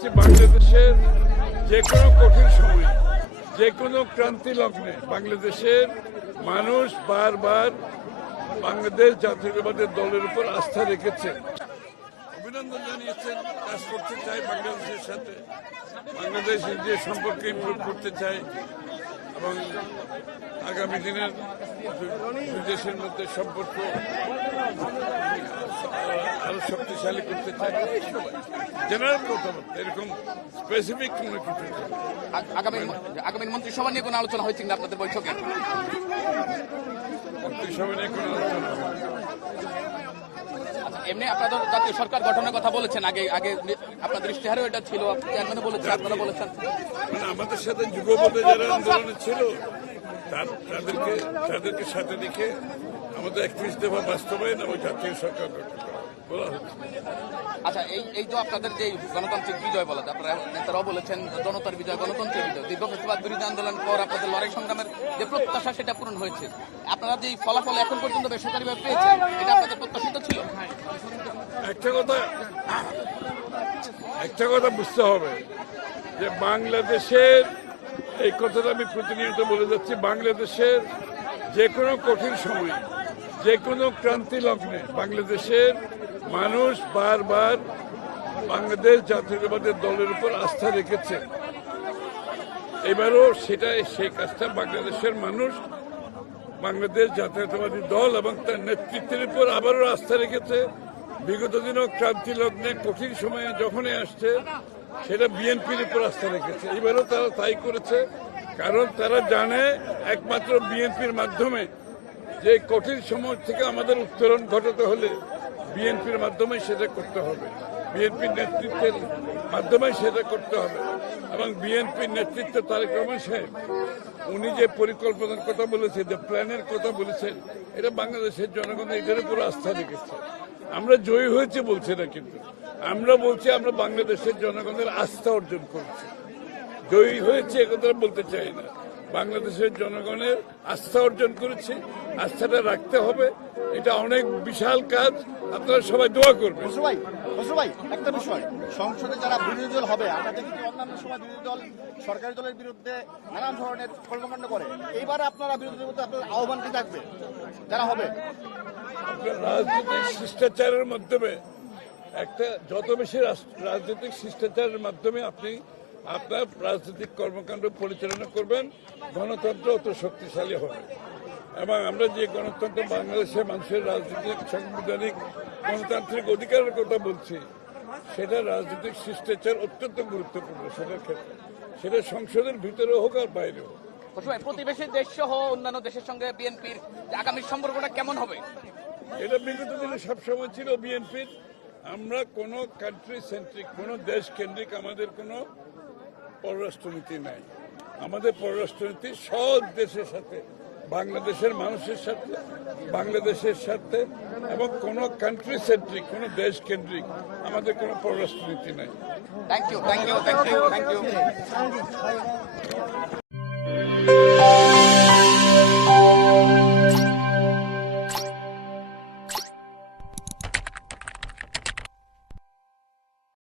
যাচ্ছি বাংলাদেশের যে কোনো কঠিন সময়, যে কোনো ক্রান্তি লগ্নে বাংলাদেশের মানুষ বারবার বাংলাদেশ জাতীয়তাবাদী দলের উপর আস্থা রেখেছে, অভিনন্দন জানিয়েছেন। কাজ করতে চাই বাংলাদেশের সাথে, বাংলাদেশের যে সম্পর্ক ইমপ্রুভ করতে চাই এবং আগামী দিনের দুই দেশের মধ্যে সম্পর্ক আরো শক্তিশালী করতে চাই। জেনারেল কথাবার্তা, এরকম স্পেসিফিক কোনো কিছু নেই। আগামী মন্ত্রিসভা নিয়ে কোনো আলোচনা হয়েছে কিনা আপনাদের বৈঠকে? মন্ত্রিসভা নিয়ে কোনো আলোচনা হয়। এমনি আপনাদের জাতীয় সরকার গঠনের কথা বলেছেন, আগে আগে আপনাদের ইশতেহারেও এটা ছিল, চেয়ারম্যানও বলেছেন, আপনারা বলেছেন। মানে আমাদের সাথে যুগপথে যারা আন্দোলনে ছিল তাদেরকে সাথে রেখে আমাদের 31 দফা বাস্তবায়ন এবং জাতীয় সরকার গঠন করা বলা হচ্ছে। আচ্ছা, এই যে আপনাদের যে গণতান্ত্রিক বিজয় বলা যায়, আপনারা নেতারাও বলেছেন জনতার বিজয়, গণতন্ত্রের বিজয়, দীর্ঘ ফেসিবাদ বিরোধী আন্দোলনের পর আপনাদের লড়াই সংগ্রামের যে প্রত্যাশা সেটা পূরণ হয়েছে। আপনারা যে ফলাফল এখন পর্যন্ত বেসরকারিভাবে পেয়েছেন, এটা আপনাদের প্রত্যাশিত ছিল? একটা কথা বুঝতে হবে যে বাংলাদেশের, এই কথাটা আমি প্রতিনিয়ত বলে যাচ্ছি, বাংলাদেশের যে কোনো কঠিন সময়, যে কোনো ক্রান্তি লগ্নে বাংলাদেশের মানুষ বারবার বাংলাদেশ জাতীয়তাবাদী দলের উপর আস্থা রেখেছে। এবারও সেই কাজটা বাংলাদেশের মানুষ বাংলাদেশ জাতীয়তাবাদী দল এবং তার নেতৃত্বের উপর আবারও আস্থা রেখেছে। বিগত দিনও ক্রান্তি লগ্নে কঠিন সময়ে যখনই আসছে সেটা বিএনপির উপর আস্থা রেখেছে। এবারও তারা তাই করেছে, কারণ তারা জানে একমাত্র বিএনপির মাধ্যমে যে কঠিন সময় থেকে আমাদের উত্তরণ ঘটাতে হলে বিএনপির মাধ্যমে সেটা করতে হবে, বিএনপির নেতৃত্বের মাধ্যমে সেটা করতে হবে। এবং বিএনপির নেতৃত্ব তারেক রহমান সাহেব, উনি যে পরিকল্পনার কথা বলেছেন, যে প্ল্যানের কথা বলেছেন, এটা বাংলাদেশের জনগণ এদের উপর আস্থা রেখেছে। আমরা জয়ী হয়েছে বলছি না, কিন্তু আমরা বলছি আমরা বাংলাদেশের জনগণের আস্থা অর্জন করছি। জয়ী হয়েছে একথা বলতে চাই না, বাংলাদেশের জনগণের আস্থা অর্জন করেছি, আস্থাটা রাখতে হবে। এটা অনেক বিশাল কাজ, আপনারা সবাই দোয়া করবেন। ভাই, একটা বিষয়, সংসদে যারা বিরোধী দল হবে, আমরা দেখি অন্যান্য সময় বিরোধী দল সরকারি দলের বিরুদ্ধে নানান ধরনের কর্মকাণ্ড করে, এইবার আপনারা বিরোধী দলের আপনার আহ্বান কি থাকবে যারা হবে? রাজনৈতিক শিষ্টাচারের মাধ্যমে যত বেশি রাজনৈতিক শিষ্টাচারের মাধ্যমে আপনি আপনার রাজনৈতিক কর্মকাণ্ড পরিচালনা করবেন, গণতন্ত্র অত শক্তিশালী হবে। এবং আমরা যে গণতন্ত্র, বাংলাদেশের মানুষের রাজনৈতিক, সাংবিধানিক, গণতান্ত্রিক অধিকারের কথা বলছি, সেটা রাজনৈতিক শিষ্টাচার অত্যন্ত গুরুত্বপূর্ণ। সেটার ক্ষেত্রে সেটা সংসদের ভিতরে হোক আর বাইরে হোক। প্রতিবেশী দেশ সহ অন্যান্য দেশের সঙ্গে বিএনপির আগামী সম্পর্কটা কেমন হবে? এটা বিগত দিনে সবসময় ছিল বিএনপির। আমরা কোনো কান্ট্রি সেন্ট্রিক, কোনো দেশ কেন্দ্রিক আমাদের কোনো পররাষ্ট্রনীতি নাই। আমাদের পররাষ্ট্রনীতি সব দেশের সাথে, বাংলাদেশের মানুষের সাথে, বাংলাদেশের সাথে, এবং কোনো কান্ট্রি সেন্ট্রিক, কোনো দেশ কেন্দ্রিক আমাদের কোনো পররাষ্ট্রনীতি নাই। Thank you.